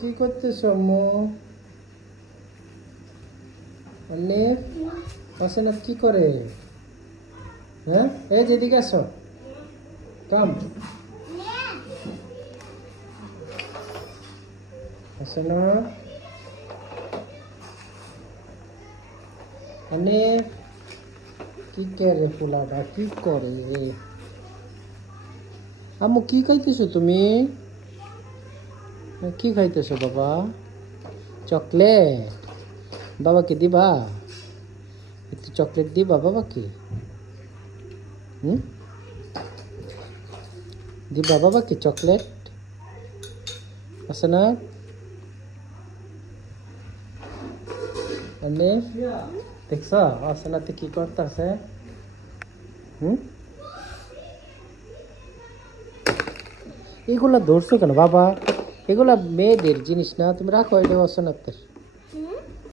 কি করতেছ আম্মু? অনেক অসনাথ কি করে? হ্যাঁ, এই যেদিকে আসো, কাম অসনাথ। অনেক কি করে পোলাটা কি করে? আম্মু কি খাইতেছো তুমি? কি খাইতেছো বাবা? চকলেট? বাবাকে দিবা? একটু চকলেট দিবা বাবাকে? হুম, দিবা বাবাকে চকলেট? অসনাথ অনেক দেখছ অসনাথে কি করতেছে? হুম, এগুলা ধরছো কেন বাবা? এগুলা মেয়েদের জিনিস না, তুমি রাখো, এটা অসনাথের।